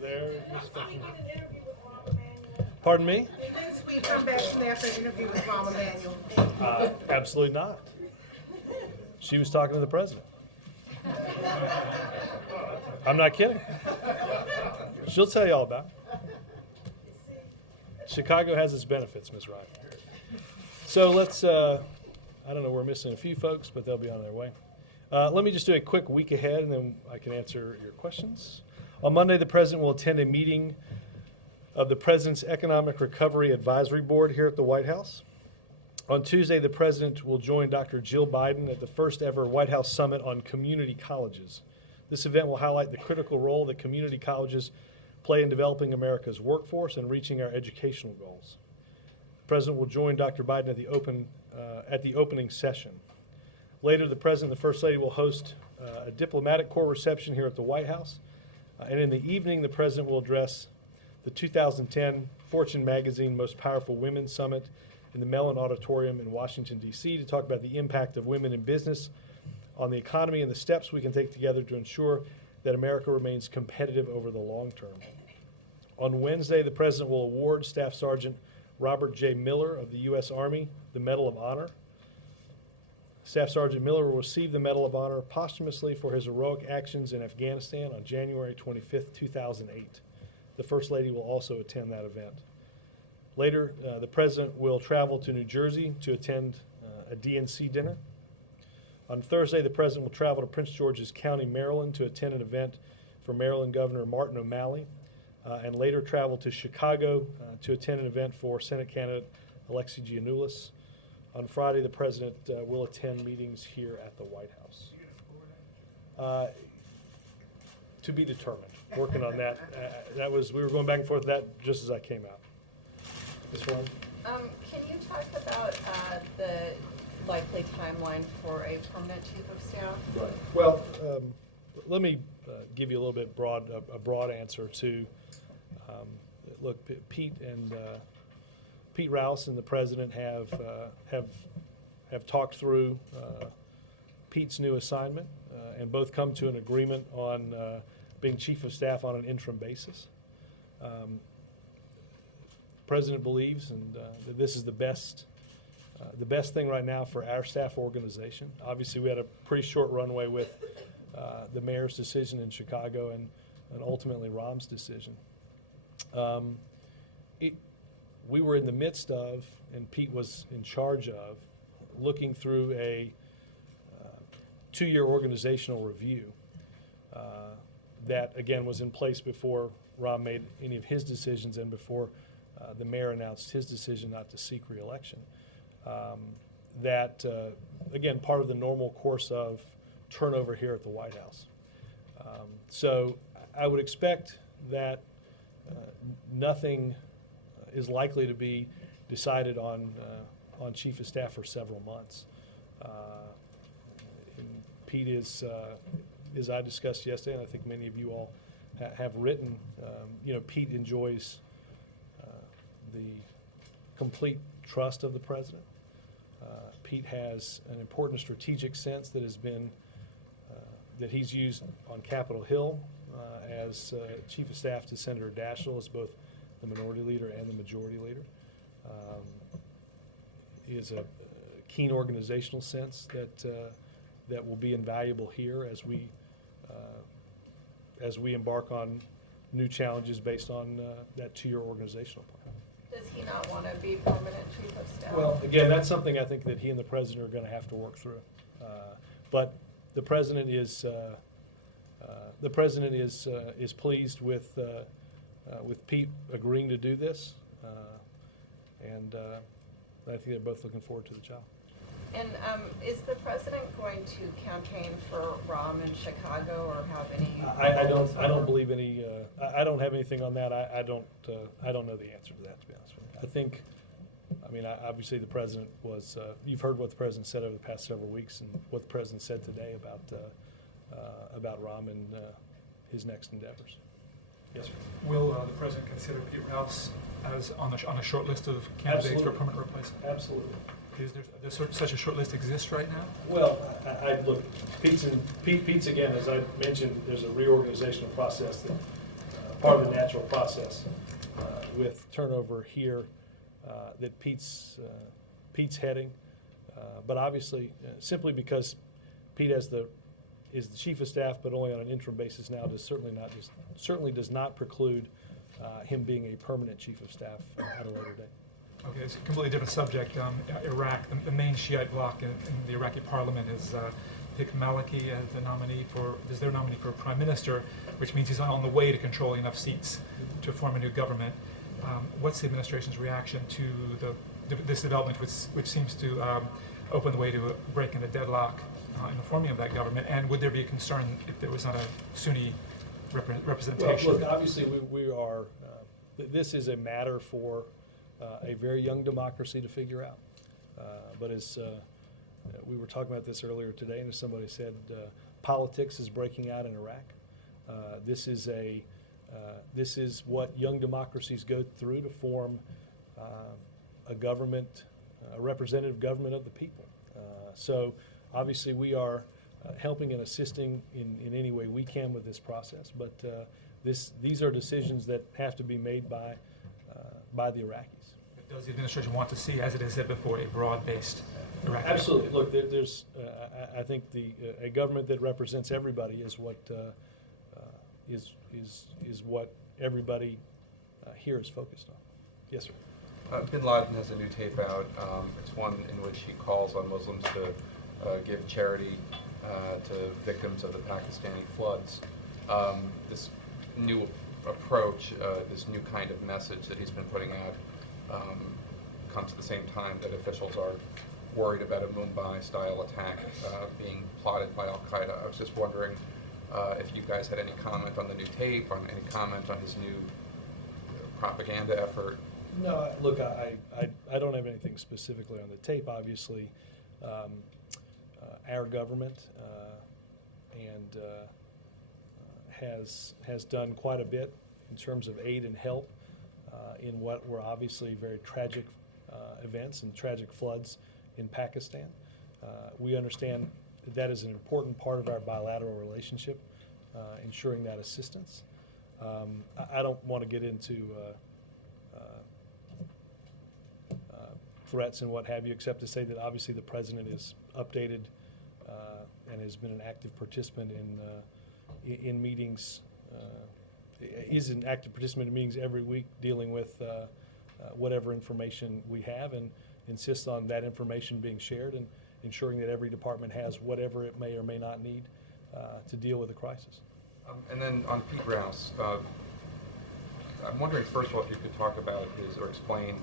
there. Pardon me? This week, come back from there for an interview with Rahm Emanuel. Absolutely not. She was talking to the president. I'm not kidding. She'll tell you all about it. Chicago has its benefits, Ms. Ryan. So let's, I don't know, we're missing a few folks, but they'll be on their way. Let me just do a quick week ahead, and then I can answer your questions. On Monday, the president will attend a meeting of the President's Economic Recovery Advisory Board here at the White House. On Tuesday, the president will join Dr. Jill Biden at the first ever White House Summit on Community Colleges. This event will highlight the critical role that community colleges play in developing America's workforce and reaching our educational goals. The president will join Dr. Biden at the opening session. Later, the president and the First Lady will host a diplomatic corps reception here at the White House. And in the evening, the president will address the 2010 Fortune Magazine Most Powerful Women Summit in the Mellon Auditorium in Washington, D.C. to talk about the impact of women in business on the economy and the steps we can take together to ensure that America remains competitive over the long term. On Wednesday, the president will award Staff Sergeant Robert J. Miller of the U.S. Army the Medal of Honor. Staff Sergeant Miller will receive the Medal of Honor posthumously for his heroic actions in Afghanistan on January 25, 2008. The First Lady will also attend that event. Later, the president will travel to New Jersey to attend a DNC dinner. On Thursday, the president will travel to Prince George's County, Maryland to attend an event for Maryland Governor Martin O'Malley, and later travel to Chicago to attend an event for Senate candidate Alexi Giannoulis. On Friday, the president will attend meetings here at the White House. To be determined. Working on that. We were going back and forth with that just as I came out. Ms. Warren? Can you talk about the likely timeline for a permanent chief of staff? Right. Well, let me give you a little bit a broad answer to. Look, Pete Rouse and the president have talked through Pete's new assignment and both come to an agreement on being chief of staff on an interim basis. President believes that this is the best thing right now for our staff organization. Obviously, we had a pretty short runway with the mayor's decision in Chicago and ultimately Rahm's decision. We were in the midst of, and Pete was in charge of, looking through a 2-year organizational review that, again, was in place before Rahm made any of his decisions and before the mayor announced his decision not to seek re-election. Again, part of the normal course of turnover here at the White House. So I would expect that nothing is likely to be decided on chief of staff for several months. Pete is, as I discussed yesterday, and I think many of you all have written, Pete enjoys the complete trust of the president. Pete has an important strategic sense that has been that he's used on Capitol Hill as chief of staff to Senator Daschle as both the minority leader and the majority leader. He has a keen organizational sense that will be invaluable here as we embark on new challenges based on that 2-year organizational plan. Does he not want to be permanent chief of staff? Well, again, that's something I think that he and the president are going to have to work through. But the president is pleased with Pete agreeing to do this, and I think they're both looking forward to the job. And is the president going to campaign for Rahm in Chicago or have any? I don't believe any. I don't have anything on that. I don't know the answer to that, to be honest with you. I think, obviously the president was. You've heard what the president said over the past several weeks, and what the president said today about Rahm and his next endeavors. Yes, sir. Will the president consider Pete Rouse as on a short list of candidates for permanent replacement? Absolutely. Does such a short list exist right now? Well, I look, Pete's again, as I mentioned, there's a reorganizational process that part of the natural process with turnover here that Pete's heading. But obviously, simply because Pete is the chief of staff, but only on an interim basis now, certainly does not preclude him being a permanent chief of staff at a later date. Okay, it's a completely different subject. Iraq, the main Shiite bloc in the Iraqi parliament has picked Maliki as their nominee for prime minister, which means he's on the way to controlling enough seats to form a new government. What's the administration's reaction to this development, which seems to open the way to a break in the deadlock in the forming of that government? And would there be a concern if there was not a Sunni representation? Well, look, obviously we are. This is a matter for a very young democracy to figure out. But as we were talking about this earlier today, and as somebody said, politics is breaking out in Iraq. This is what young democracies go through to form a government, a representative government of the people. So obviously we are helping and assisting in any way we can with this process. But these are decisions that have to be made by the Iraqis. Does the administration want to see, as it has said before, a broad-based Iraqi? Absolutely. Look, there's. I think a government that represents everybody is what is what everybody here is focused on. Yes, sir. Bin Laden has a new tape out. It's one in which he calls on Muslims to give charity to victims of the Pakistani floods. This new approach, this new kind of message that he's been putting out, comes at the same time that officials are worried about a Mumbai-style attack being plotted by Al-Qaeda. I was just wondering if you guys had any comment on the new tape, on any comment on his new propaganda effort. No, look, I don't have anything specifically on the tape. Obviously, our government has done quite a bit in terms of aid and help in what were obviously very tragic events and tragic floods in Pakistan. We understand that is an important part of our bilateral relationship, ensuring that assistance. I don't want to get into threats and what have you, except to say that obviously the president is updated and has been an active participant in meetings. He's an active participant in meetings every week, dealing with whatever information we have, and insists on that information being shared and ensuring that every department has whatever it may or may not need to deal with the crisis. And then on Pete Rouse, I'm wondering first of all if you could talk about or explain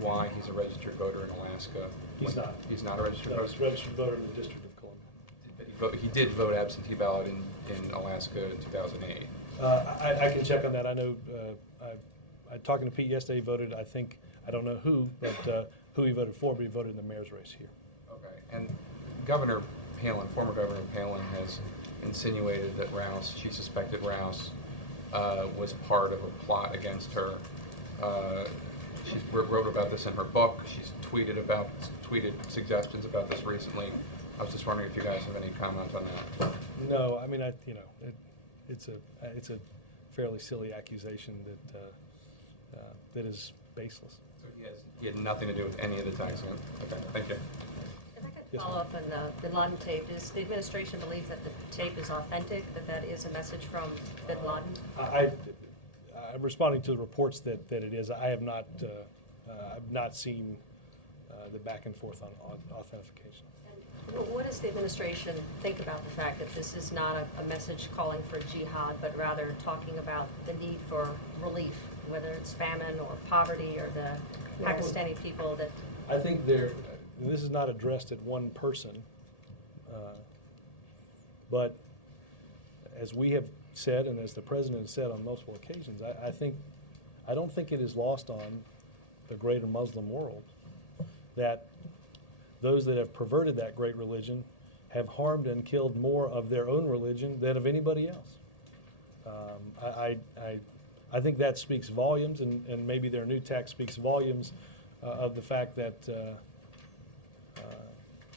why he's a registered voter in Alaska. He's not. He's not a registered voter? He's a registered voter in the District of Columbia. But he did vote absentee ballot in Alaska in 2008. I can check on that. I know, I talking to Pete yesterday, he voted, I don't know who, but who he voted for, but he voted in the mayor's race here. Okay. And Governor Palin, former Governor Palin, has insinuated that Rouse, she suspected Rouse, was part of a plot against her. She wrote about this in her book. She's tweeted suggestions about this recently. I was just wondering if you guys have any comment on that. No, I mean, it's a fairly silly accusation that is baseless. So he had nothing to do with any of the attacks. Okay, thank you. If I could Yes, follow up on the Bin Laden tape, does the administration believe that the tape is authentic, that is a message from Bin Laden? I'm responding to the reports that it is. I have not I've not seen the back and forth on authentication. And what does the administration think about the fact that this is not a message calling for jihad, but rather talking about the need for relief, whether it's famine or poverty or the Pakistani people that... I think this is not addressed at one person, but as we have said, and as the president has said on multiple occasions, I don't think it is lost on the greater Muslim world that those that have perverted that great religion have harmed and killed more of their own religion than of anybody else. I think that speaks volumes, and maybe their new tax speaks volumes of the fact that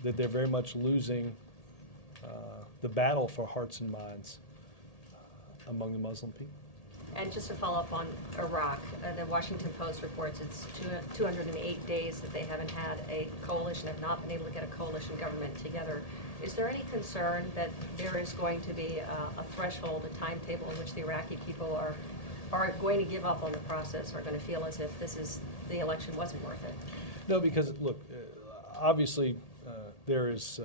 that they're very much losing the battle for hearts and minds among the Muslim people. And just to follow up on Iraq, the Washington Post reports it's 208 days that they haven't had a coalition, have not been able to get a coalition government together. Is there any concern that there is going to be a threshold, a timetable in which the Iraqi people are going to give up on the process, are going to feel as if the election wasn't worth it? No, because look, obviously there's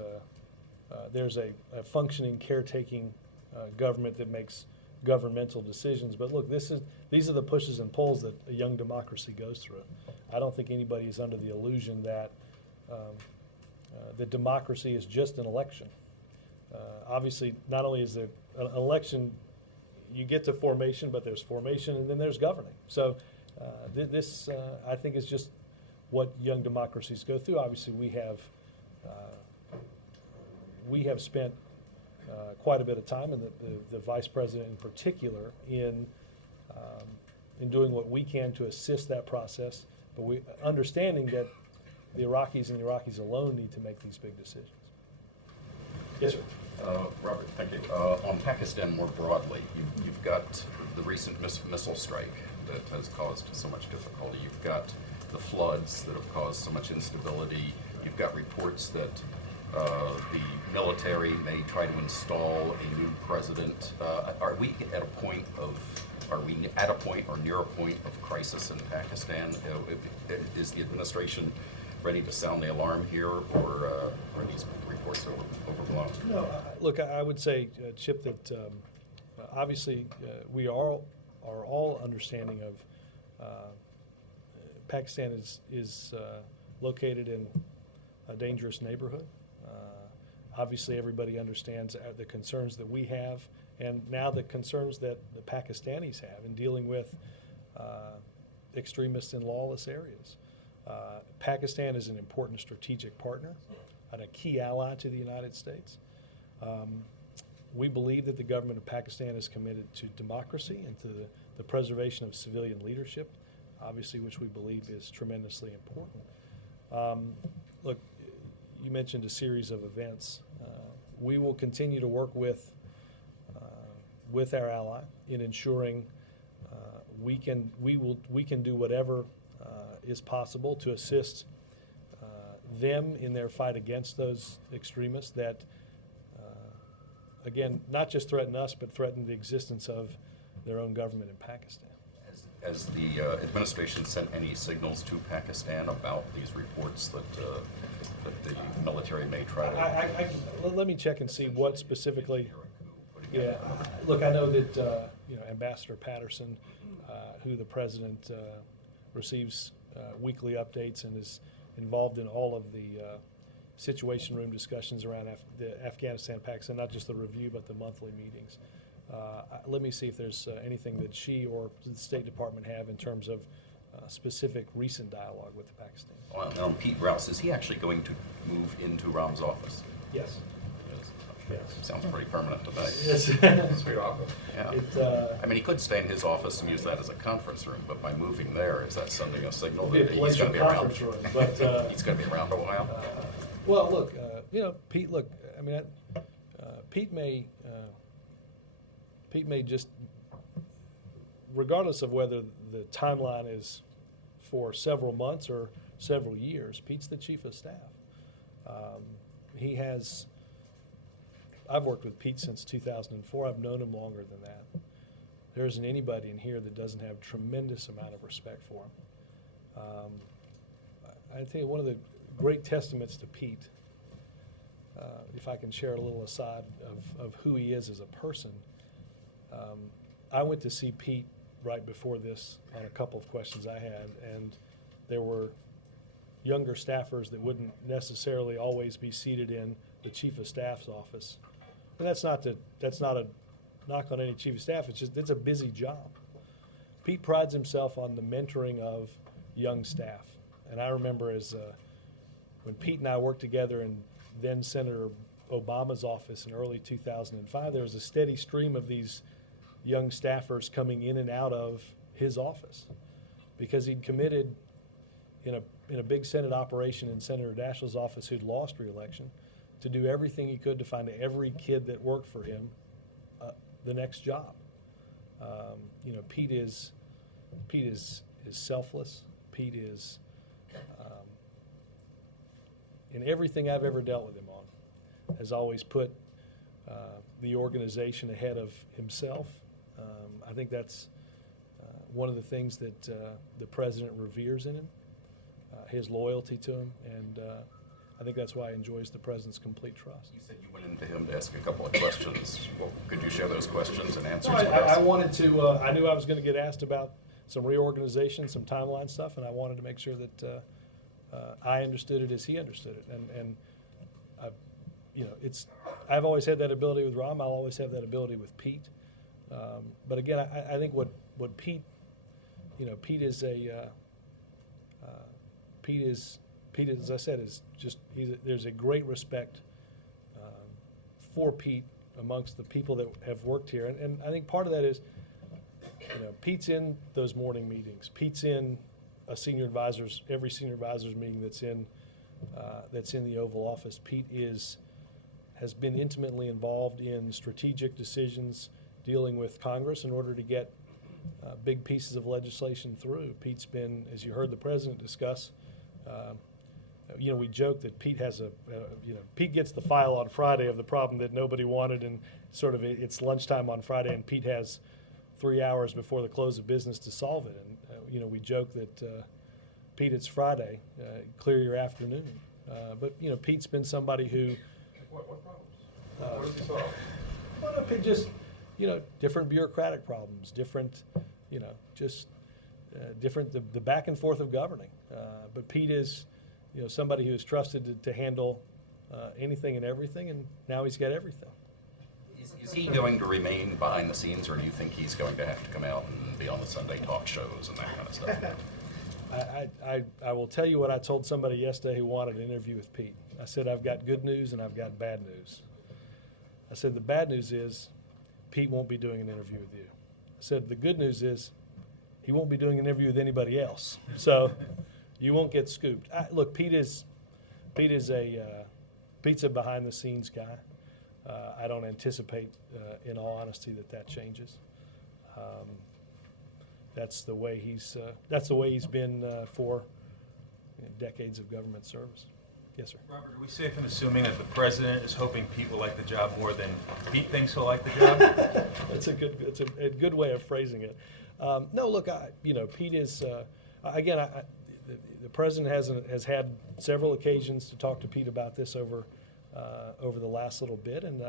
a functioning caretaking government that makes governmental decisions. But look, these are the pushes and pulls that a young democracy goes through. I don't think anybody is under the illusion that that democracy is just an election. Obviously, not only is there an election, you get to formation, but there's formation and then there's governing. So this, I think, is just what young democracies go through. Obviously, we have spent quite a bit of time, and the vice president in particular, in doing what we can to assist that process. But we understanding that the Iraqis and the Iraqis alone need to make these big decisions. Yes, sir. Robert, thank you. On Pakistan more broadly, you've got the recent missile strike that has caused so much difficulty. You've got the floods that have caused so much instability. You've got reports that the military may try to install a new president. Are we at a point or near a point of crisis in Pakistan? Is the administration ready to sound the alarm here, or are these reports overblown? No, look, I would say, Chip, that obviously we are all understanding of Pakistan is located in a dangerous neighborhood. Obviously, everybody understands the concerns that we have, and now the concerns that the Pakistanis have in dealing with extremists in lawless areas. Pakistan is an important strategic partner and a key ally to the United States. We believe that the government of Pakistan is committed to democracy and to the preservation of civilian leadership, obviously, which we believe is tremendously important. Look, you mentioned a series of events. We will continue to work with our ally in ensuring we can do whatever is possible to assist them in their fight against those extremists that, again, not just threaten us, but threaten the existence of their own government in Pakistan. Has the administration sent any signals to Pakistan about these reports that the military may try to? Let me check and see what specifically. Yeah, look, I know that Ambassador Patterson, who the president receives weekly updates and is involved in all of the situation room discussions around the Afghanistan, Pakistan, not just the review, but the monthly meetings. Let me see if there's anything that she or the State Department have in terms of specific recent dialogue with the Pakistanis. On Pete Rouse, is he actually going to move into Ram's office? Yes. Yes. Sounds pretty permanent to me. Yes. That's pretty awful. Yeah. I mean, he could stay in his office and use that as a conference room, but by moving there, is that sending a signal that he's going to be around? But, he's going to be around a while? Well, look, Pete, look, I mean, Pete may just, regardless of whether the timeline is for several months or several years, Pete's the chief of staff. I've worked with Pete since 2004. I've known him longer than that. There isn't anybody in here that doesn't have tremendous amount of respect for him. I think one of the great testaments to Pete, if I can share a little aside of who he is as a person, I went to see Pete right before this on a couple of questions I had, and there were younger staffers that wouldn't necessarily always be seated in the chief of staff's office. And that's not a knock on any chief of staff. It's a busy job. Pete prides himself on the mentoring of young staff. And I remember when Pete and I worked together in then Senator Obama's office in early 2005, there was a steady stream of these young staffers coming in and out of his office because he'd committed in a big Senate operation in Senator Daschle's office, who'd lost re-election, to do everything he could to find every kid that worked for him the next job. Pete is selfless. Pete is in everything I've ever dealt with him on, has always put the organization ahead of himself. I think that's one of the things that the president reveres in him, his loyalty to him, and I think that's why he enjoys the president's complete trust. You said you went into him to ask a couple of questions. Well, could you share those questions and answers No, with us? I wanted to, I knew I was going to get asked about some reorganization, some timeline stuff, and I wanted to make sure that I understood it as he understood it. And I've always had that ability with Rom. I'll always have that ability with Pete. But again, I think what Pete, Pete is, as I said, is just, there's a great respect for Pete amongst the people that have worked here. And I think part of that is, Pete's in those morning meetings. Pete's in every senior advisor's meeting that's in the Oval Office. Pete has been intimately involved in strategic decisions dealing with Congress in order to get big pieces of legislation through. Pete's been, as you heard the president discuss, we joke that Pete has Pete gets the file on Friday of the problem that nobody wanted, and sort of it's lunchtime on Friday, and Pete has 3 hours before the close of business to solve it. And we joke that Pete, it's Friday, clear your afternoon. But Pete's been somebody who. What problems? What does he solve? Well, no, Pete just different bureaucratic problems, different different the back and forth of governing. But Pete is somebody who is trusted to handle anything and everything, and now he's got everything. Is he going to remain behind the scenes, or do you think he's going to have to come out and be on the Sunday talk shows and that kind of stuff? I will tell you what I told somebody yesterday who wanted an interview with Pete. I said, I've got good news and I've got bad news. I said, the bad news is Pete won't be doing an interview with you. I said, the good news is he won't be doing an interview with anybody else. So you won't get scooped. Look, Pete's a behind the scenes guy. I don't anticipate, in all honesty, that changes. That's the way he's been for decades of government service. Yes, sir. Robert, are we safe in assuming that the president is hoping Pete will like the job more than Pete thinks he'll like the job? That's a good way of phrasing it. No, look, Pete is again. The president has had several occasions to talk to Pete about this over the last little bit, and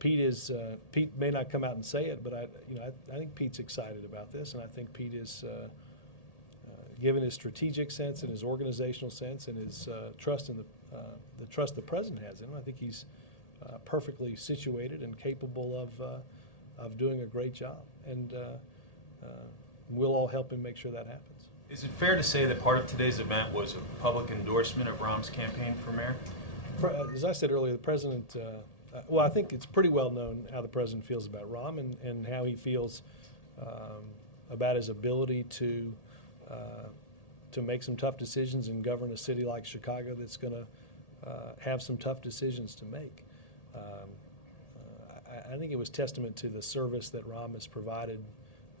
Pete may not come out and say it, but I think Pete's excited about this, and I think Pete is, given his strategic sense and his organizational sense and his trust in the trust the president has in him, I think he's perfectly situated and capable of doing a great job, and we'll all help him make sure that happens. Is it fair to say that part of today's event was a public endorsement of Rom's campaign for mayor? As I said earlier, the president, I think it's pretty well known how the president feels about Rom and how he feels about his ability to make some tough decisions and govern a city like Chicago that's going to have some tough decisions to make. I think it was testament to the service that Rom has provided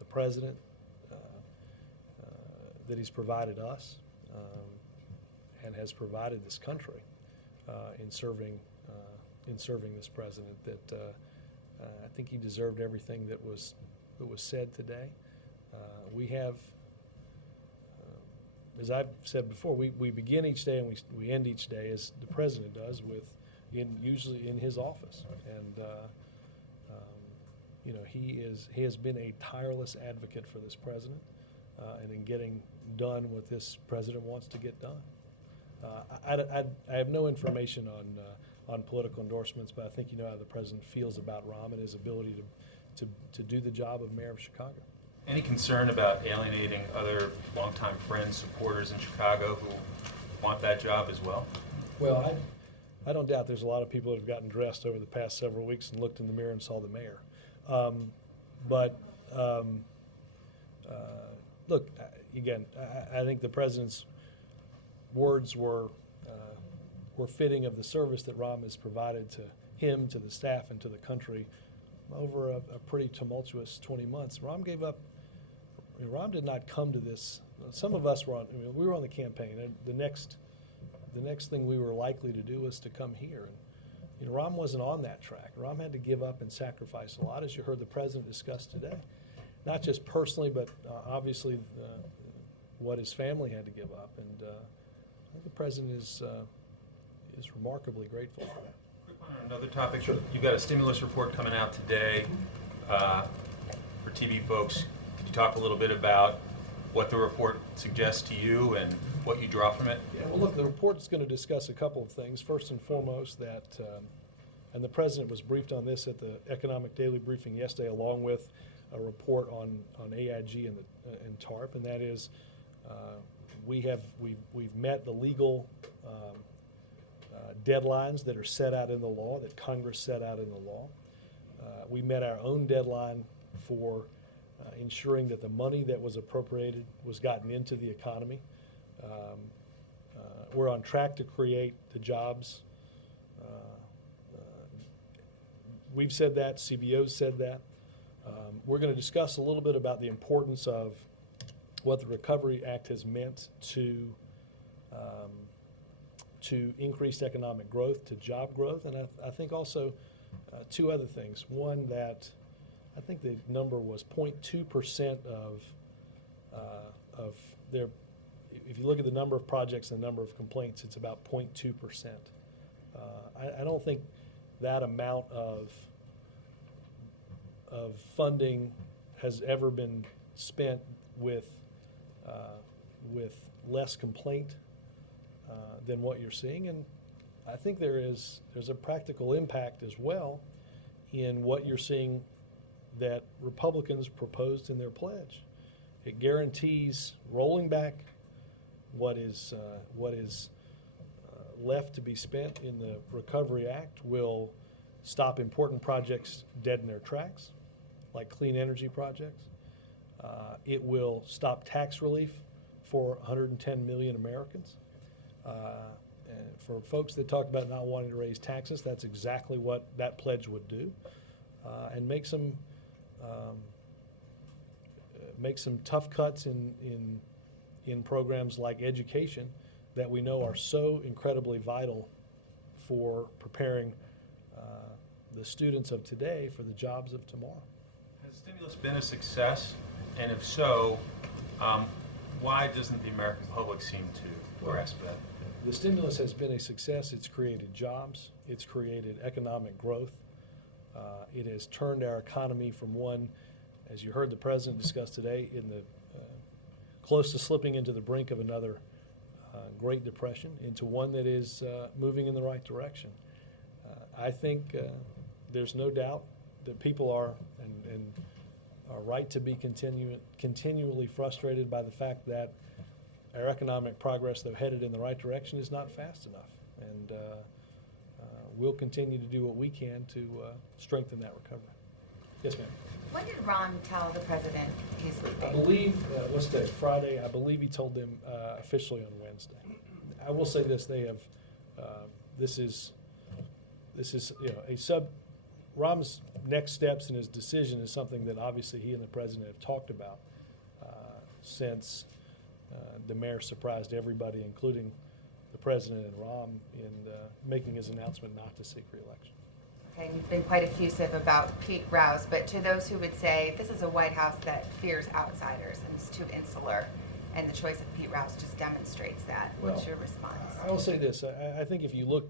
the president, that he's provided us, and has provided this country in serving this president, that I think he deserved everything that was said today. We have, as I've said before, we begin each day and we end each day, as the president does, usually in his office, and he has been a tireless advocate for this president, and in getting done what this president wants to get done. I have no information on political endorsements, but I think you know how the president feels about Rom and his ability to do the job of mayor of Chicago. Any concern about alienating other longtime friends, supporters in Chicago who want that job as well? Well, I don't doubt there's a lot of people that have gotten dressed over the past several weeks and looked in the mirror and saw the mayor. Look, again, I think the president's words were fitting of the service that Rom has provided to him, to the staff, and to the country over a pretty tumultuous 20 months. Rahm gave up. I mean, Rahm did not come to this. Some of us were on. I mean, we were on the campaign, and the next thing we were likely to do was to come here. And Rahm wasn't on that track. Rahm had to give up and sacrifice a lot, as you heard the president discuss today, not just personally, but obviously what his family had to give up. And I think the president is remarkably grateful for that. Quick one on another topic. Sure. You've got a stimulus report coming out today for TV folks. Could you talk a little bit about what the report suggests to you and what you draw from it? Yeah, well, look, the report is going to discuss a couple of things. First and foremost, that, and the president was briefed on this at the Economic Daily Briefing yesterday, along with a report on AIG and TARP, and that is we've met the legal deadlines that are set out in the law, that Congress set out in the law. We met our own deadline for ensuring that the money that was appropriated was gotten into the economy. We're on track to create the jobs. We've said that, CBO's said that. We're going to discuss a little bit about the importance of what the Recovery Act has meant to increased economic growth, to job growth, and I think also two other things. One, that I think the number was 0.2% of their, if you look at the number of projects and the number of complaints, it's about 0.2%. I don't think that amount of funding has ever been spent with less complaint than what you're seeing, and I think there's a practical impact as well in what you're seeing that Republicans proposed in their pledge. It guarantees rolling back what is left to be spent in the Recovery Act, will stop important projects dead in their tracks, like clean energy projects. It will stop tax relief for 110 million Americans. And for folks that talk about not wanting to raise taxes, that's exactly what that pledge would do, and make some tough cuts in programs like education that we know are so incredibly vital for preparing the students of today for the jobs of tomorrow. Has stimulus been a success? And if so, why doesn't the American public seem to grasp that? The stimulus has been a success. It's created jobs. It's created economic growth. It has turned our economy from one, as you heard the president discuss today, in the close to slipping into the brink of another Great Depression, into one that is moving in the right direction. I think there's no doubt that people are and are right to be continually frustrated by the fact that our economic progress, though headed in the right direction, is not fast enough. And we'll continue to do what we can to strengthen that recovery. Yes, ma'am. When did Ron tell the president he's leaving? I believe, what's today, Friday? I believe he told them officially on Wednesday. I will say this: they have, this is Rom's next steps and his decision is something that obviously he and the president have talked about since the mayor surprised everybody, including the president and Rom, in making his announcement not to seek re-election. Okay, you've been quite effusive about Pete Rouse, but to those who would say this is a White House that fears outsiders and is too insular, and the choice of Pete Rouse just demonstrates that, what's your response? I will say this. I think if you look,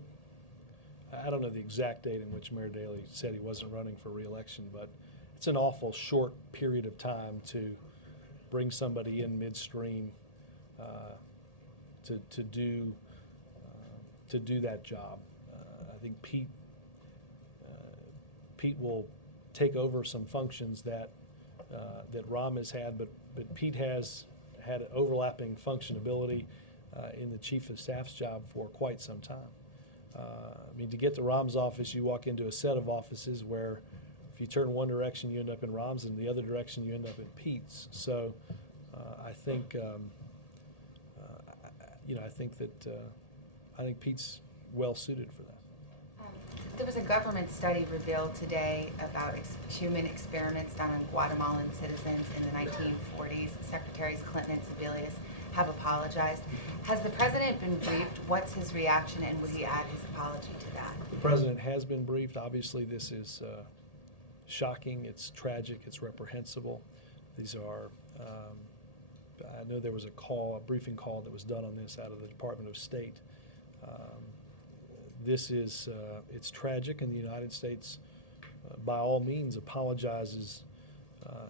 I don't know the exact date in which Mayor Daley said he wasn't running for re-election, but it's an awful short period of time to bring somebody in midstream to do that job. I think Pete will take over some functions that Rom has had, but Pete has had an overlapping functionability in the chief of staff's job for quite some time. I mean, to get to Rom's office, you walk into a set of offices where if you turn one direction, you end up in Rom's, and the other direction, you end up in Pete's. So I think I think Pete's well suited for that. There was a government study revealed today about human experiments done on Guatemalan citizens in the 1940s. Secretaries Clinton and Sebelius have apologized. Has the president been briefed? What's his reaction, and would he add his apology to that? The president has been briefed. Obviously, this is shocking. It's tragic. It's reprehensible. These are, I know there was a briefing call that was done on this out of the Department of State. This is, it's tragic, and the United States, by all means, apologizes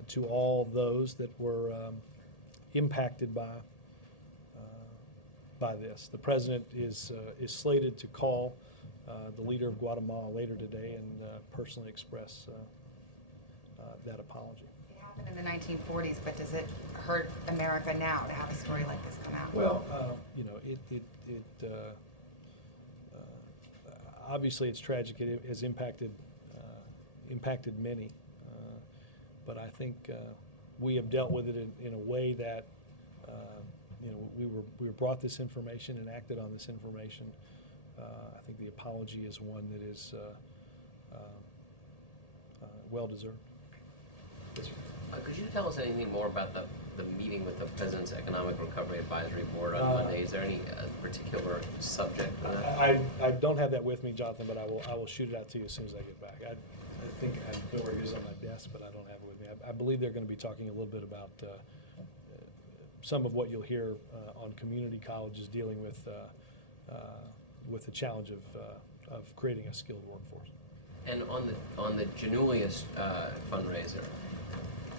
to all those that were impacted by this. The president is slated to call the leader of Guatemala later today and personally express that apology. It happened in the 1940s, but does it hurt America now to have a story like this come out? Well, you know, obviously it's tragic. It has impacted many, but I think we have dealt with it in a way that you know, we were brought this information and acted on this information. I think the apology is one that is well deserved. Yes, sir. Could you tell us anything more about the meeting with the President's Economic Recovery Advisory Board on Monday? Is there any particular subject for that? I don't have that with me, Jonathan, but I will shoot it out to you as soon as I get back. I think I know where it is on my desk, but I don't have it with me. I believe they're going to be talking a little bit about some of what you'll hear on community colleges dealing with the challenge of creating a skilled workforce. And on the Janulius fundraiser,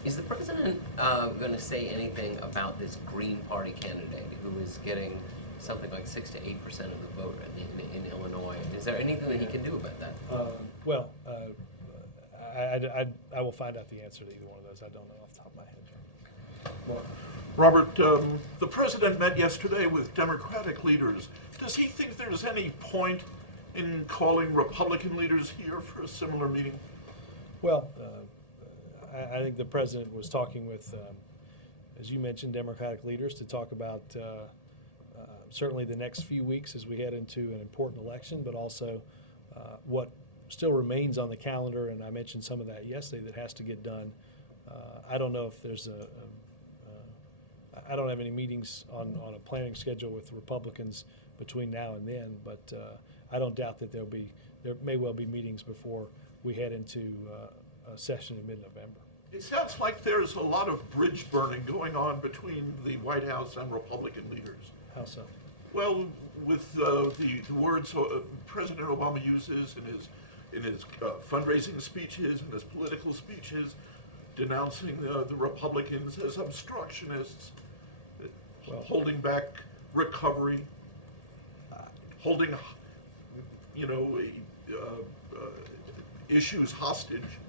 is the president going to say anything about this Green Party candidate who is getting something like 6 to 8% of the vote in Illinois? Is there anything that he can do about that? Well, I will find out the answer to either one of those. I don't know off the top of my head. Well, Robert, the president met yesterday with Democratic leaders. Does he think there's any point in calling Republican leaders here for a similar meeting? Well, I think the president was talking with, as you mentioned, Democratic leaders to talk about certainly the next few weeks as we head into an important election, but also what still remains on the calendar, and I mentioned some of that yesterday, that has to get done. I don't know if there's I don't have any meetings on a planning schedule with Republicans between now and then, but I don't doubt that there may well be meetings before we head into a session in mid-November. It sounds like there's a lot of bridge burning going on between the White House and Republican leaders. How so? Well, with the words President Obama uses in his fundraising speeches and his political speeches, denouncing the Republicans as obstructionists, holding back recovery, holding, issues hostage.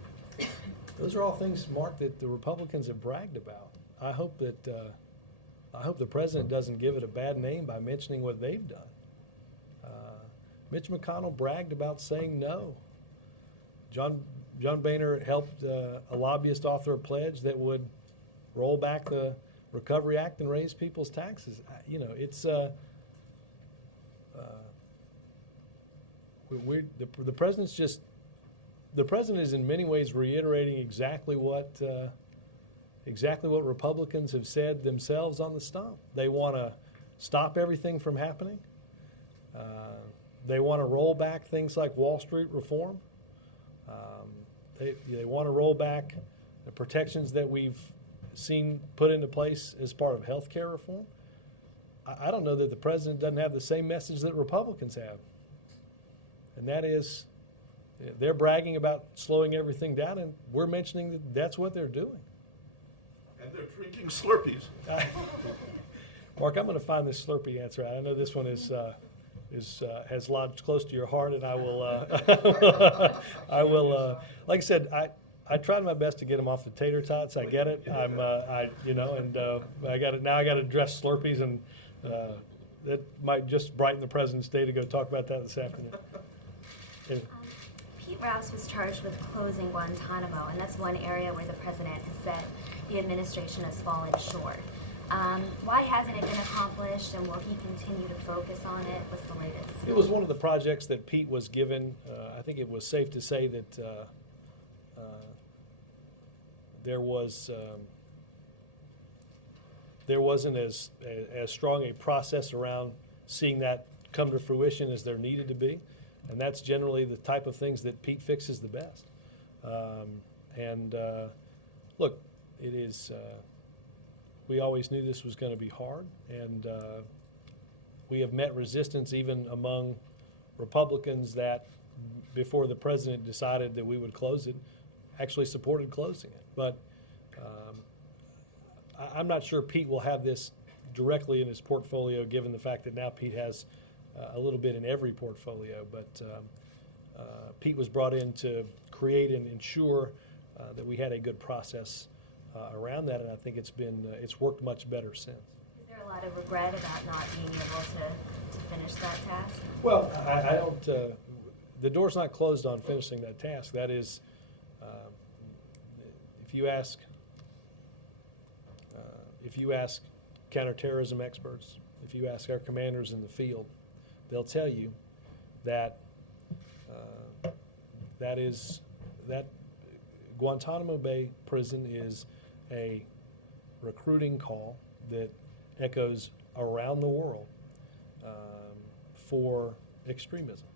Those are all things, Mark, that the Republicans have bragged about. I hope the president doesn't give it a bad name by mentioning what they've done. Mitch McConnell bragged about saying no. John Boehner helped a lobbyist author a pledge that would roll back the Recovery Act and raise people's taxes. It's the president's just. The president is in many ways reiterating exactly what Republicans have said themselves on the stump. They want to stop everything from happening. They want to roll back things like Wall Street reform. They want to roll back the protections that we've seen put into place as part of health care reform. I don't know that the president doesn't have the same message that Republicans have, and that is, they're bragging about slowing everything down, and we're mentioning that that's what they're doing. And they're drinking Slurpees. Mark, I'm going to find this Slurpee answer out. I know this one has lodged close to your heart, and I will. Like I said, I tried my best to get them off the tater tots. I get it. I got it now. I got to address Slurpees, and that might just brighten the president's day to go talk about that this afternoon. Anyway. Pete Rouse was charged with closing Guantanamo, and that's one area where the president has said the administration has fallen short. Why hasn't it been accomplished, and will he continue to focus on it? What's the latest? It was one of the projects that Pete was given. I think it was safe to say that there wasn't as strong a process around seeing that come to fruition as there needed to be, and that's generally the type of things that Pete fixes the best. Look, it is. We always knew this was going to be hard, and we have met resistance even among Republicans that, before the president decided that we would close it, actually supported closing it. But I'm not sure Pete will have this directly in his portfolio, given the fact that now Pete has a little bit in every portfolio. But Pete was brought in to create and ensure that we had a good process around that, and I think it's worked much better since. Is there a lot of regret about not being able to finish that task? Well, I don't. The door's not closed on finishing that task. That is, if you ask counterterrorism experts, if you ask our commanders in the field, they'll tell you that that Guantanamo Bay prison is a recruiting call that echoes around the world for extremism.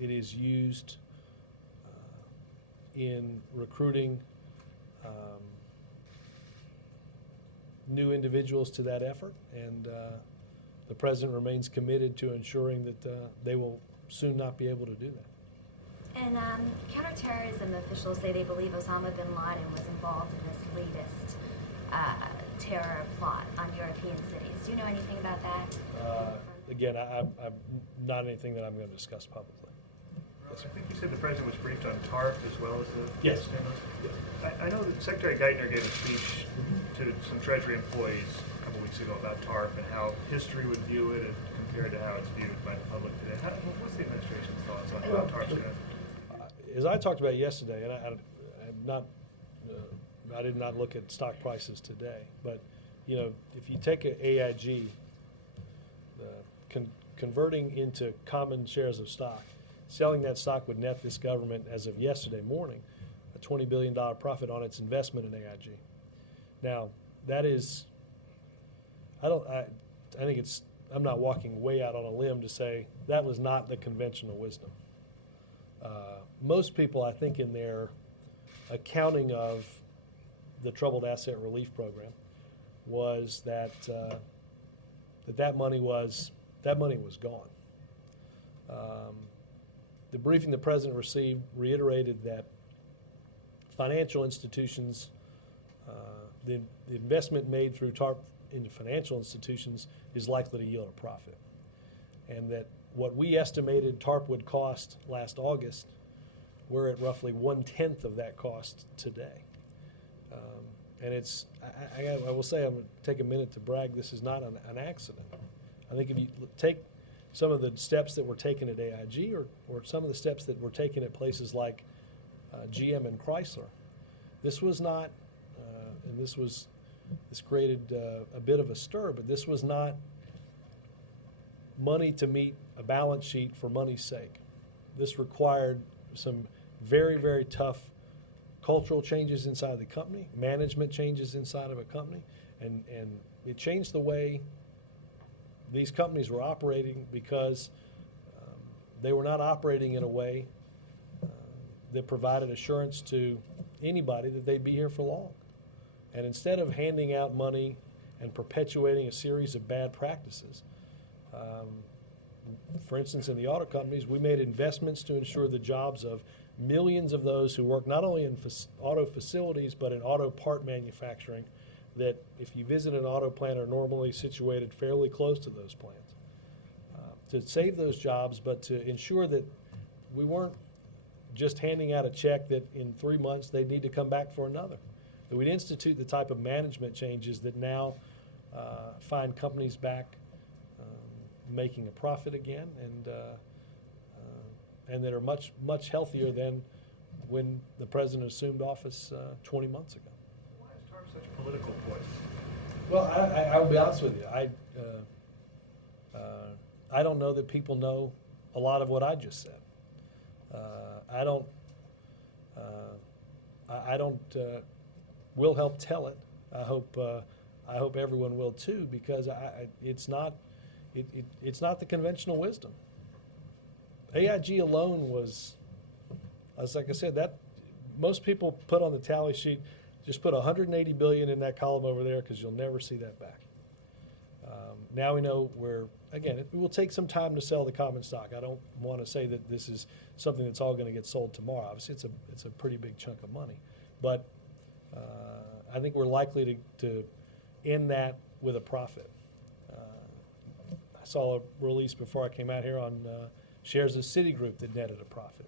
It is used in recruiting new individuals to that effort, and the president remains committed to ensuring that they will soon not be able to do that. And counterterrorism officials say they believe Osama bin Laden was involved in this latest terror plot on European cities. Do you know anything about that? Again, I'm not anything that I'm going to discuss publicly. I think you said the president was briefed on TARP as well as the Yes. stimulus. Yes. I know that Secretary Geithner gave a speech to some Treasury employees a couple weeks ago about TARP and how history would view it compared to how it's viewed by the public today. What's the administration's thoughts on how TARP's going to? As I talked about yesterday, and I did not look at stock prices today, but if you take an AIG, converting into common shares of stock, selling that stock would net this government, as of yesterday morning, a $20 billion profit on its investment in AIG. Now, that is, I think it's, I'm not walking way out on a limb to say that was not the conventional wisdom. Most people, I think, in their accounting of the Troubled Asset Relief Program was that that money was gone. The briefing the president received reiterated that financial institutions, the investment made through TARP into financial institutions is likely to yield a profit, and that what we estimated TARP would cost last August, we're at roughly 1/10 of that cost today. And it's, I will say, I'm going to take a minute to brag, this is not an accident. I think if you take some of the steps that were taken at AIG or some of the steps that were taken at places like GM and Chrysler, this was not, and this created a bit of a stir, but this was not money to meet a balance sheet for money's sake. This required some very, very tough cultural changes inside the company, management changes inside of a company, and it changed the way these companies were operating, because they were not operating in a way that provided assurance to anybody that they'd be here for long. And instead of handing out money and perpetuating a series of bad practices, for instance, in the auto companies, we made investments to ensure the jobs of millions of those who work not only in auto facilities but in auto part manufacturing, that if you visit an auto plant are normally situated fairly close to those plants. To save those jobs, but to ensure that we weren't just handing out a check that in 3 months they'd need to come back for another. That we'd institute the type of management changes that now find companies back making a profit again, and that are much, much healthier than when the president assumed office 20 months ago. Why is TARP such political poison? Well, I'll be honest with you. I don't know that people know a lot of what I just said. I don't. Will help tell it. I hope everyone will too, because it's not the conventional wisdom. AIG alone was, as like I said, that most people put on the tally sheet, just put 180 billion in that column over there because you'll never see that back. Now we know again, it will take some time to sell the common stock. I don't want to say that this is something that's all going to get sold tomorrow. Obviously, it's a pretty big chunk of money, but I think we're likely to end that with a profit. I saw a release before I came out here on shares of Citigroup that netted a profit.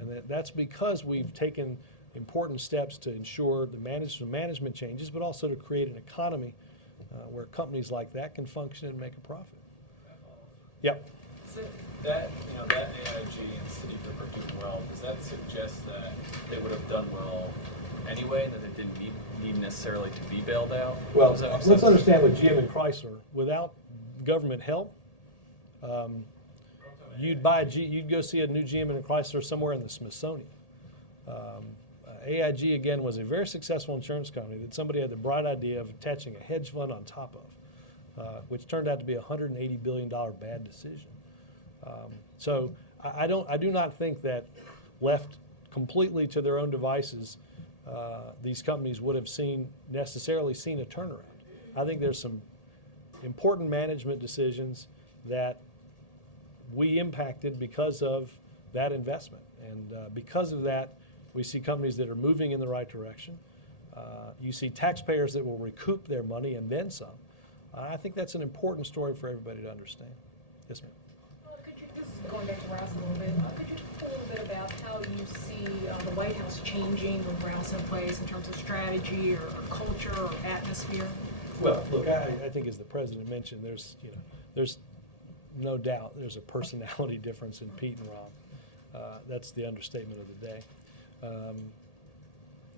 And that's because we've taken important steps to ensure the management changes, but also to create an economy where companies like that can function and make a profit. Yep. So that AIG and Citigroup are doing well, does that suggest that they would have done well anyway, and that they didn't need necessarily to be bailed out? Well, let's understand with GM and Chrysler, without government help, you'd go see a new GM and a Chrysler somewhere in the Smithsonian. AIG, again, was a very successful insurance company that somebody had the bright idea of attaching a hedge fund on top of, which turned out to be a $180 billion bad decision. So I do not think that left completely to their own devices, these companies would have necessarily seen a turnaround. I think there's some important management decisions that we impacted because of that investment. And because of that, we see companies that are moving in the right direction. You see taxpayers that will recoup their money and then some. I think that's an important story for everybody to understand. Yes, ma'am. Could you just, going back to Rouse a little bit, could you talk a little bit about how you see the White House changing with Rouse in place in terms of strategy or culture or atmosphere? Well, look, I think as the president mentioned, there's no doubt there's a personality difference in Pete and Rob. That's the understatement of the day.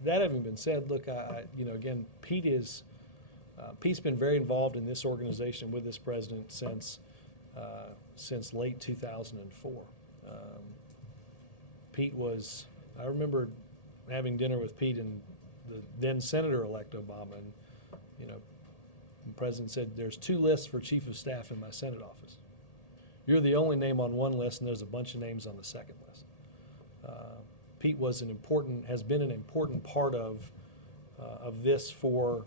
That having been said, look, again, Pete's been very involved in this organization with this president since late 2004. Pete was, I remember having dinner with Pete and the then Senator-elect Obama, and the president said, there's 2 lists for chief of staff in my Senate office. You're the only name on one list, and there's a bunch of names on the second list. Pete has been an important part of this for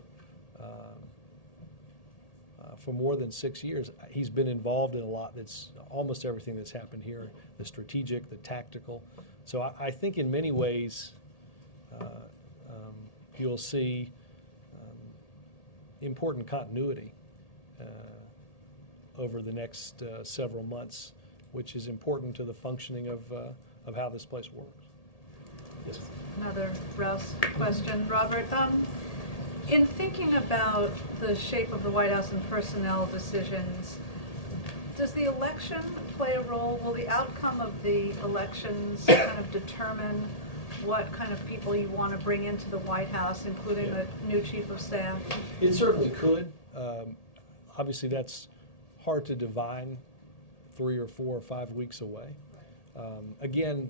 more than 6 years. He's been involved in a lot. That's almost everything that's happened here: the strategic, the tactical. So I think in many ways you'll see important continuity over the next several months, which is important to the functioning of how this place works. Yes. Another Rouse question, Robert. In thinking about the shape of the White House and personnel decisions, does the election play a role? Will the outcome of the elections kind of determine what kind of people you want to bring into the White House, including a new chief of staff? It certainly could. Obviously, that's hard to divine 3 or 4 or 5 weeks away. Again,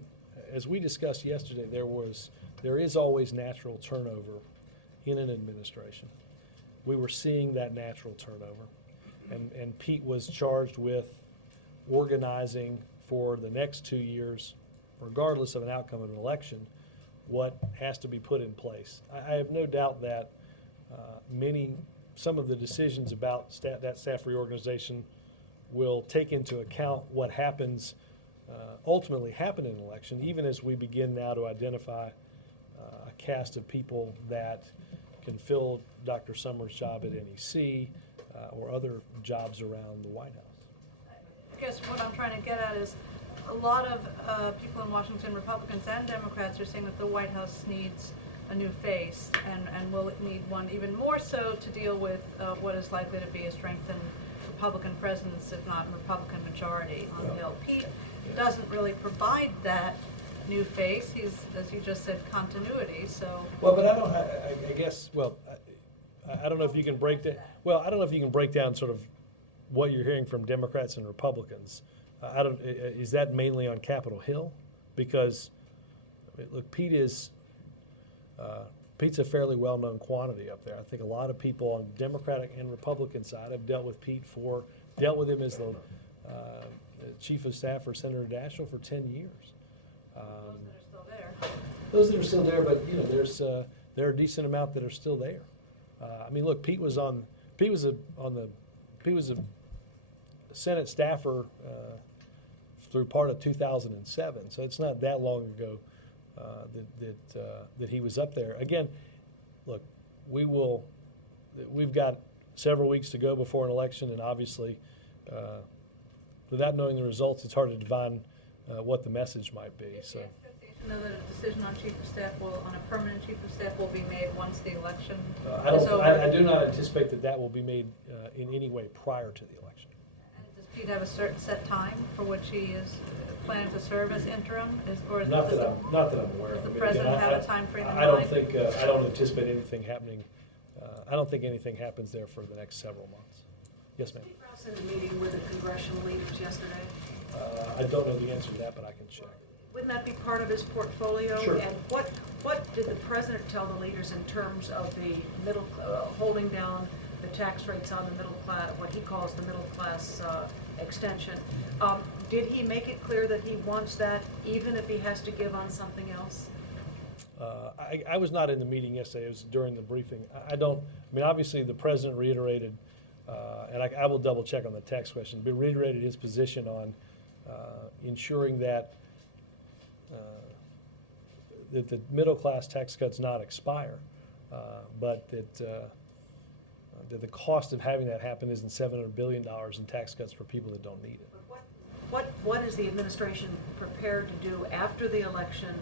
as we discussed yesterday, there is always natural turnover in an administration. We were seeing that natural turnover, and Pete was charged with organizing for the next 2 years, regardless of an outcome of an election, what has to be put in place. I have no doubt that some of the decisions about that staff reorganization will take into account what ultimately happen in an election, even as we begin now to identify a cast of people that can fill Dr. Summers' job at NEC or other jobs around the White House. I guess what I'm trying to get at is a lot of people in Washington, Republicans and Democrats, are saying that the White House needs a new face, and will it need one even more so to deal with what is likely to be a strengthened Republican presence, if not Republican majority on the Hill. Pete doesn't really provide that new face. He's, as you just said, continuity. So. Well, but I I don't know if you can break that. Well, I don't know if you can break down sort of what you're hearing from Democrats and Republicans. I don't. Is that mainly on Capitol Hill? Because I mean, look, Pete's a fairly well-known quantity up there. I think a lot of people on Democratic and Republican side have dealt with Pete dealt with him as the chief of staff for Senator Daschle for 10 years. Those that are still there, but you know, there are a decent amount that are still there. I mean, look, Pete was a Senate staffer through part of 2007, so it's not that long ago that he was up there. Again, look, we've got several weeks to go before an election, and obviously, without knowing the results, it's hard to divine what the message might be. So. Know that a decision on chief of staff on a permanent chief of staff will be made once the election is over? I do not anticipate that will be made in any way prior to the election. And does Pete have a certain set time for which he is planning to serve as interim? Not that I'm aware of. Does the president have a time frame in mind? I don't think, I don't anticipate anything happening. I don't think anything happens there for the next several months. Yes, ma'am. Steve Rouse had a meeting with the congressional leaders yesterday. I don't know the answer to that, but I can check. Wouldn't that be part of his portfolio? Sure. And what did the president tell the leaders in terms of the middle, holding down the tax rates on the middle class, what he calls the middle class extension? Did he make it clear that he wants that even if he has to give on something else? I was not in the meeting yesterday. It was during the briefing. I mean, obviously the president reiterated, and I will double check on the tax question, but reiterated his position on ensuring that that the middle class tax cuts not expire, but that the cost of having that happen isn't $700 billion in tax cuts for people that don't need it. What is the administration prepared to do after the election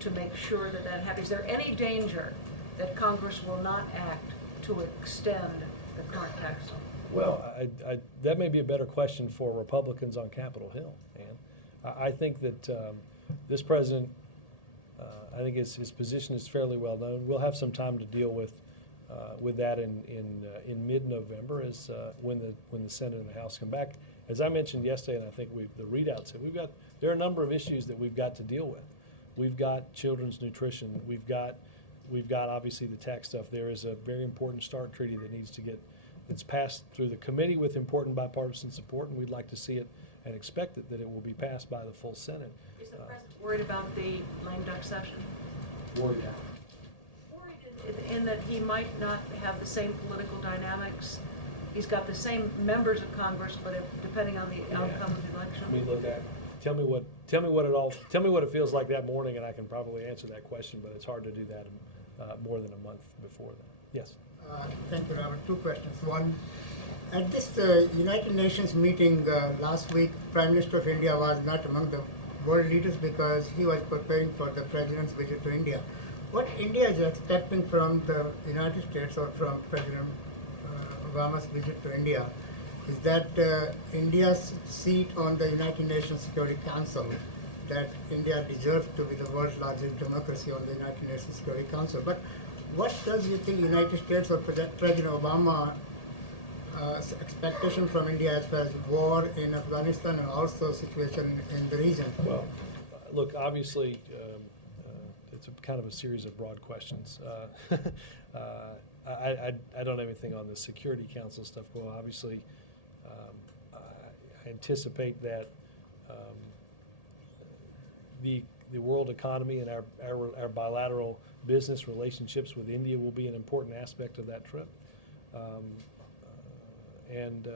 to make sure that that happens? Is there any danger that Congress will not act to extend the current tax law? Well, that may be a better question for Republicans on Capitol Hill, Ann. I think that this president, I think his position is fairly well known. We'll have some time to deal with that in mid-November, as when the Senate and the House come back. As I mentioned yesterday, and I think the readout said, there are a number of issues that we've got to deal with. We've got children's nutrition. We've got obviously the tax stuff. There is a very important START treaty that needs to get. It's passed through the committee with important bipartisan support, and we'd like to see it and expect that it will be passed by the full Senate. Is the president worried about the lame duck session? Worried out. Worried in that he might not have the same political dynamics. He's got the same members of Congress, but depending on the outcome of the election. I mean, look at. Tell me what it feels like that morning, and I can probably answer that question. But it's hard to do that more than a month before that. Yes. Thank you, Robert. Two questions. One, at this United Nations meeting last week, Prime Minister of India was not among the world leaders because he was preparing for the President's visit to India. What India is expecting from the United States or from President Obama's visit to India is that India's seat on the United Nations Security Council, that India deserves to be the world's largest democracy on the United Nations Security Council. But what does you think United States or President Obama's expectation from India as far as war in Afghanistan and also situation in the region? Well, look, obviously, it's kind of a series of broad questions. I don't have anything on the Security Council stuff. Well, obviously, I anticipate that the world economy and our bilateral business relationships with India will be an important aspect of that trip. And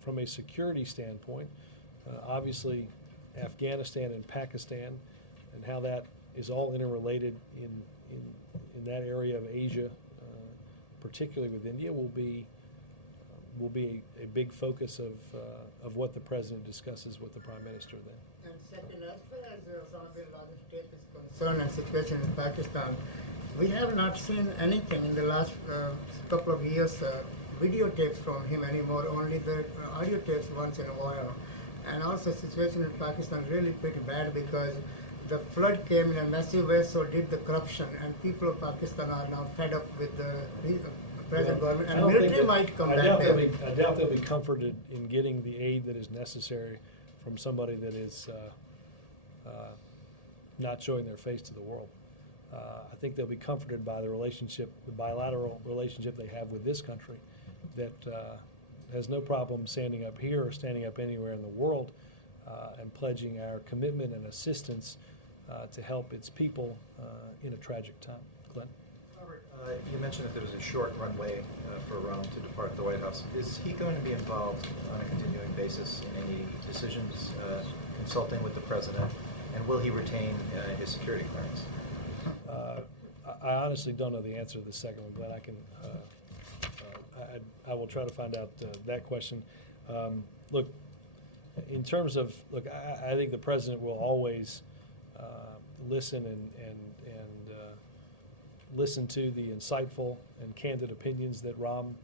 from a security standpoint, obviously Afghanistan and Pakistan and how that is all interrelated in that area of Asia, particularly with India, will be a big focus of what the president discusses with the prime minister then. And second, as far as Osama bin Laden's state is concerned and situation in Pakistan, we have not seen anything in the last couple of years, videotapes from him anymore, only the audio tapes once in a while. And also situation in Pakistan is really pretty bad because the flood came in a massive way, so did the corruption, and people of Pakistan are now fed up with the present Well, government, I and don't military think might come I back doubt there. I doubt they'll be comforted in getting the aid that is necessary from somebody that is not showing their face to the world. I think they'll be comforted by the relationship, the bilateral relationship they have with this country that has no problem standing up here or standing up anywhere in the world and pledging our commitment and assistance to help its people in a tragic time. Glenn? Robert, you mentioned that there was a short runway for Rahm to depart the White House. Is he going to be involved on a continuing basis in any decisions, consulting with the president, and will he retain his security clearance? I honestly don't know the answer to the second one, but I can. I will try to find out that question. Look, in terms of I think the president will always listen and listen to the insightful and candid opinions that Rahm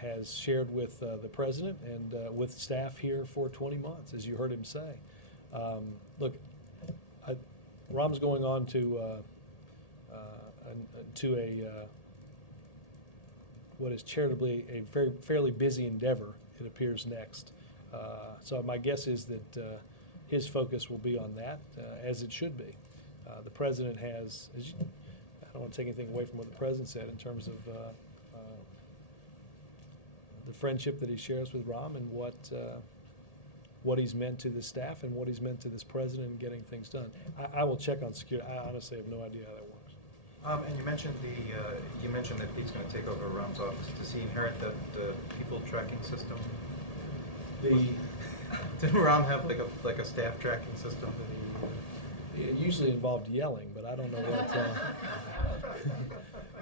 has shared with the president and with staff here for 20 months, as you heard him say. Look, Rahm's going on to what is charitably a fairly busy endeavor, it appears, next. So my guess is that his focus will be on that, as it should be. The president has, I don't want to take anything away from what the president said in terms of the friendship that he shares with Rahm and what he's meant to the staff and what he's meant to this president in getting things done. I will check on security. I honestly have no idea how that works. And you mentioned that Pete's going to take over Rahm's office. Does he inherit the people tracking system? Didn't Rahm have like a staff tracking system that he? It usually involved yelling, but I don't know what.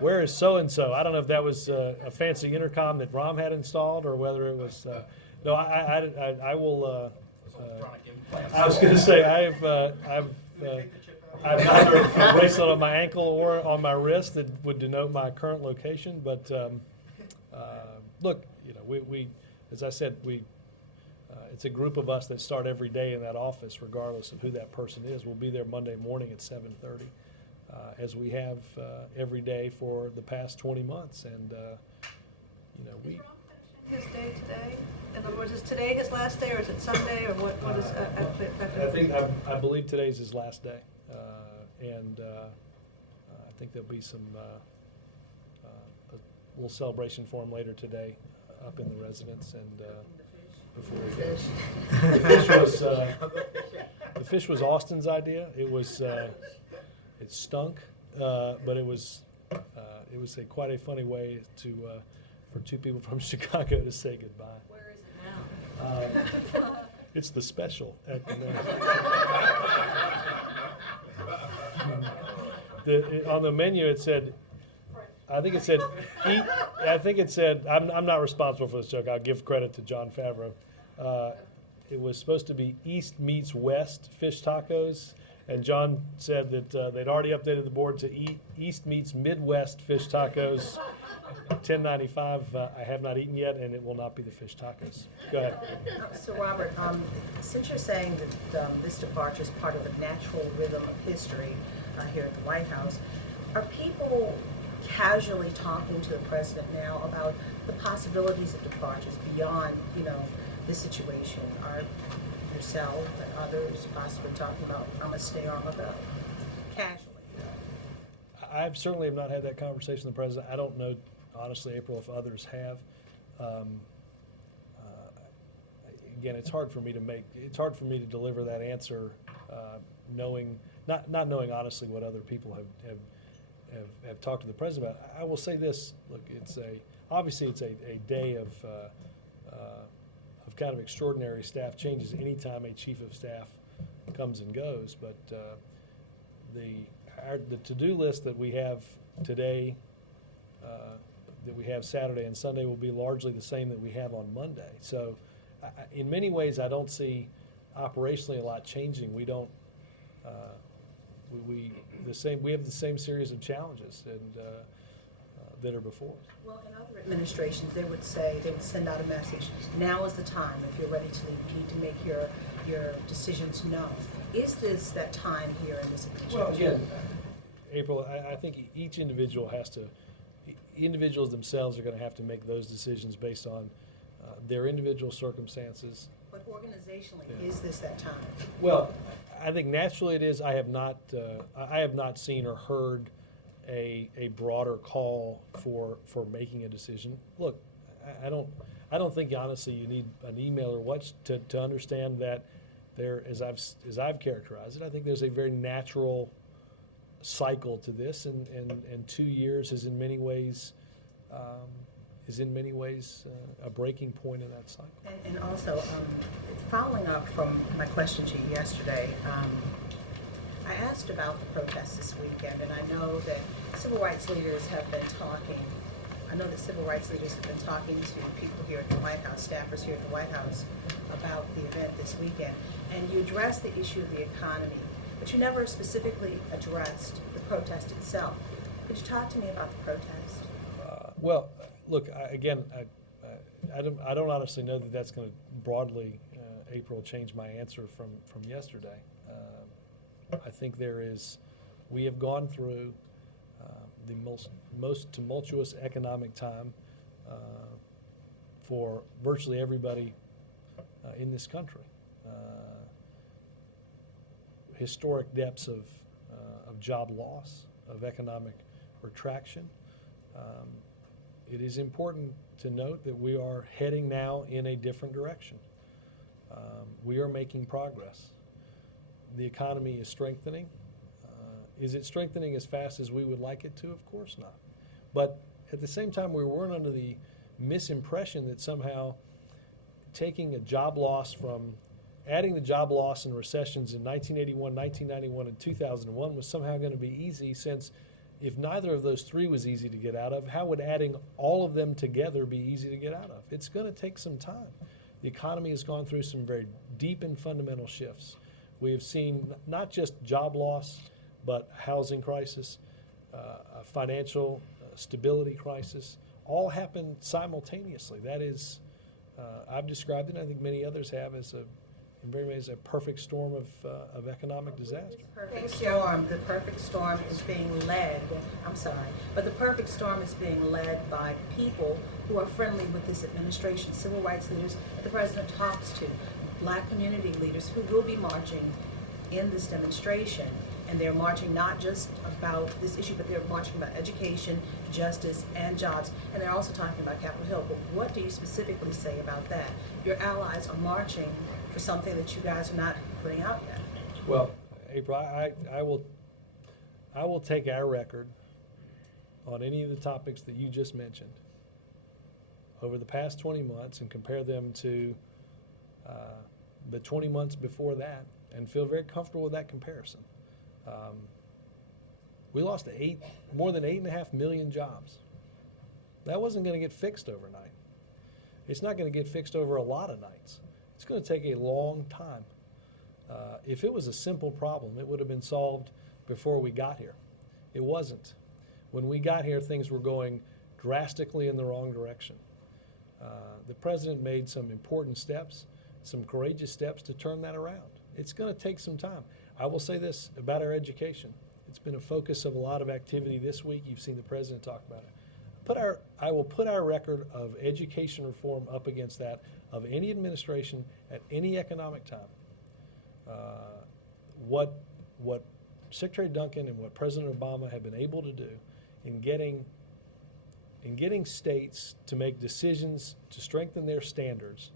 Where is so and so? I don't know if that was a fancy intercom that Rahm had installed or whether it was. No, I will. I was going to say I've neither a bracelet on my ankle or on my wrist that would denote my current location. But look, we as I said, it's a group of us that start every day in that office, regardless of who that person is. We'll be there Monday morning at 7:30, as we have every day for the past 20 months, and we. His day today? In other words, is today his last day, or is it Sunday, or what is actually? I believe today's his last day, and I think there'll be some a little celebration for him later today, up in the residence, and before he goes. The fish was Austin's idea. It was it stunk, but it was quite a funny way to. For two people from Chicago to say goodbye. Where is it now? It's the special at the moment. On the menu it said, I think it said, I'm not responsible for this joke. I'll give credit to John Favreau. It was supposed to be East meets West fish tacos, and John said that they'd already updated the board to East meets Midwest fish tacos. $10.95. I have not eaten yet, and it will not be the fish tacos. Go ahead. So, Robert, since you're saying that this departure is part of the natural rhythm of history here at the White House, are people casually talking to the president now about the possibilities of departures beyond, this situation? Are yourself and others possibly talking about, I'm going to stay or I'm going to go? Casually. I certainly have not had that conversation with the president. I don't know, honestly, April, if others have. Again, it's hard for me to deliver that answer, not knowing honestly what other people have talked to the president about. I will say this: look, obviously it's a day of kind of extraordinary staff changes anytime a chief of staff comes and goes, but the to-do list that we have today, that we have Saturday and Sunday, will be largely the same that we have on Monday. So in many ways, I don't see operationally a lot changing. We don't, we have the same series of challenges and that are before us. Well, in other administrations, they would send out a message. Now is the time, if you're ready to leave, Pete, to make your decisions known. Is this that time here in this administration? Well, again, April, I think each individual has to, individuals themselves are going to have to make those decisions based on their individual circumstances. But organizationally, Yeah. is this that time? Well, I think naturally it is. I have not seen or heard a broader call for making a decision. Look, I don't think honestly you need an email or what to understand that there, as I've characterized it, I think there's a very natural cycle to this, and 2 years is in many ways a breaking point in that cycle. And also, following up from my question to you yesterday, I asked about the protests this weekend, and I know that civil rights leaders have been talking. I know that civil rights leaders have been talking to people here at the White House, staffers here at the White House, about the event this weekend. And you addressed the issue of the economy, but you never specifically addressed the protest itself. Could you talk to me about the protest? Well, look, I don't honestly know that that's going to broadly, April, change my answer from yesterday. I think we have gone through the most tumultuous economic time for virtually everybody in this country. Historic depths of job loss, of economic retraction. It is important to note that we are heading now in a different direction. We are making progress. The economy is strengthening. Is it strengthening as fast as we would like it to? Of course not. But at the same time, we weren't under the misimpression that somehow taking a job loss from adding the job loss and recessions in 1981, 1991, and 2001 was somehow going to be easy, since if neither of those three was easy to get out of, how would adding all of them together be easy to get out of? It's going to take some time. The economy has gone through some very deep and fundamental shifts. We have seen not just job loss, but housing crisis, a financial stability crisis, all happened simultaneously. That is, I've described it, and I think many others have, as in very ways a perfect storm of economic disaster. The perfect storm is being led, but the perfect storm is being led by people who are friendly with this administration, civil rights leaders that the president talks to, Black community leaders who will be marching in this demonstration. And they're marching not just about this issue, but they're marching about education, justice, and jobs. And they're also talking about Capitol Hill. But what do you specifically say about that? Your allies are marching for something that you guys are not putting out yet. Well, April, I will take our record on any of the topics that you just mentioned over the past 20 months and compare them to the 20 months before that, and feel very comfortable with that comparison. We lost more than 8.5 million jobs. That wasn't going to get fixed overnight. It's not going to get fixed over a lot of nights. It's going to take a long time. If it was a simple problem, it would have been solved before we got here. It wasn't. When we got here, things were going drastically in the wrong direction. The president made some important steps, some courageous steps to turn that around. It's going to take some time. I will say this about our education. It's been a focus of a lot of activity this week. You've seen the president talk about it. I will put our record of education reform up against that of any administration at any economic time. What Secretary Duncan and what President Obama have been able to do in getting states to make decisions to strengthen their standards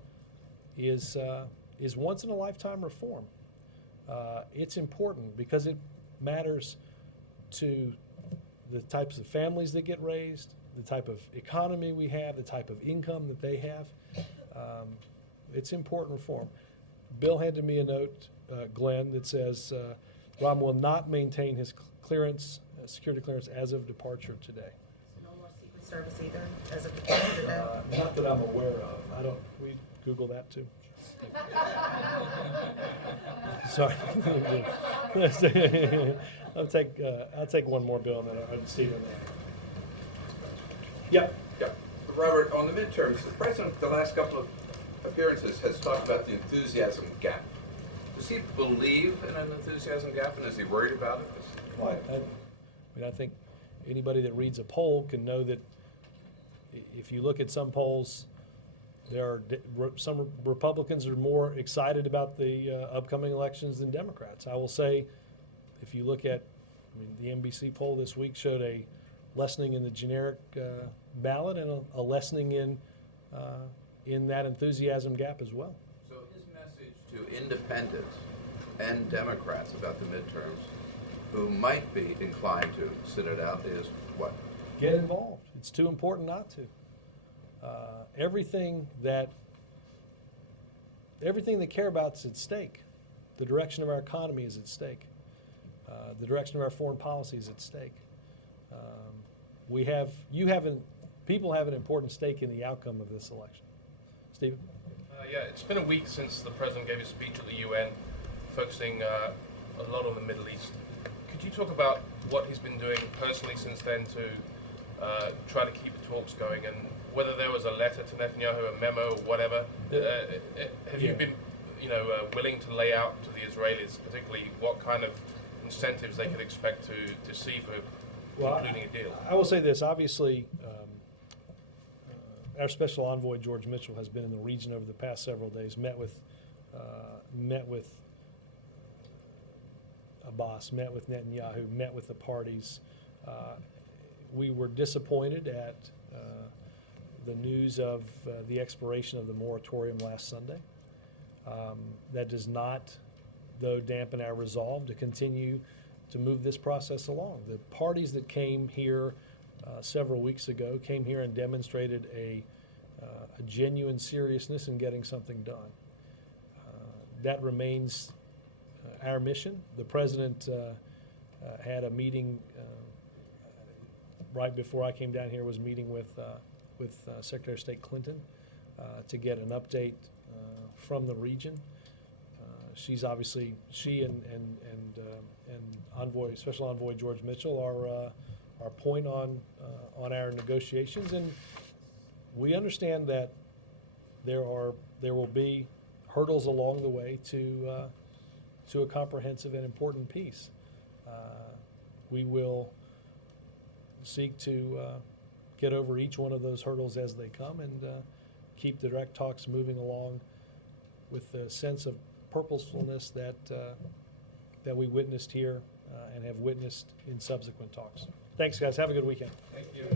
is once in a lifetime reform. It's important because it matters to the types of families that get raised, the type of economy we have, the type of income that they have. It's important reform. Bill handed me a note, Glenn, that says Rob will not maintain his clearance, security clearance as of departure today. So no more Secret Service either, as of departure today? Not that I'm aware of. We Google that too. Sorry. I'll take one more, Bill, and then I'll see you in there. Yep. Yep. Robert, on the midterms, the president, the last couple of appearances, has talked about the enthusiasm gap. Does he believe in an enthusiasm gap, and is he worried about it? Well, I think anybody that reads a poll can know that if you look at some polls, there are some Republicans are more excited about the upcoming elections than Democrats. I will say, if you look at, I mean, the NBC poll this week showed a lessening in the generic ballot and a lessening in that enthusiasm gap as well. So his message to independents and Democrats about the midterms who might be inclined to sit it out is what? Get involved. It's too important not to. Everything that they care about is at stake. The direction of our economy is at stake. The direction of our foreign policy is at stake. People have an important stake in the outcome of this election. Stephen? Yeah, it's been a week since the president gave his speech at the UN, focusing a lot on the Middle East. Could you talk about what he's been doing personally since then to try to keep the talks going, and whether there was a letter to Netanyahu, a memo, or whatever? Have you been, willing to lay out to the Israelis, particularly what kind of incentives they could expect to see for concluding a deal? I will say this. Obviously, our special envoy George Mitchell has been in the region over the past several days. Met with Abbas, met with Netanyahu, met with the parties. We were disappointed at the news of the expiration of the moratorium last Sunday. That does not, though, dampen our resolve to continue to move this process along. The parties that came here several weeks ago came here and demonstrated a genuine seriousness in getting something done. That remains our mission. The president had a meeting right before I came down here, was meeting with Secretary of State Clinton to get an update from the region. She and Special Envoy George Mitchell are point on our negotiations, and we understand that there will be hurdles along the way to a comprehensive and important peace. We will seek to get over each one of those hurdles as they come, and keep the direct talks moving along with the sense of purposefulness that we witnessed here and have witnessed in subsequent talks. Thanks, guys. Have a good weekend. Thank you.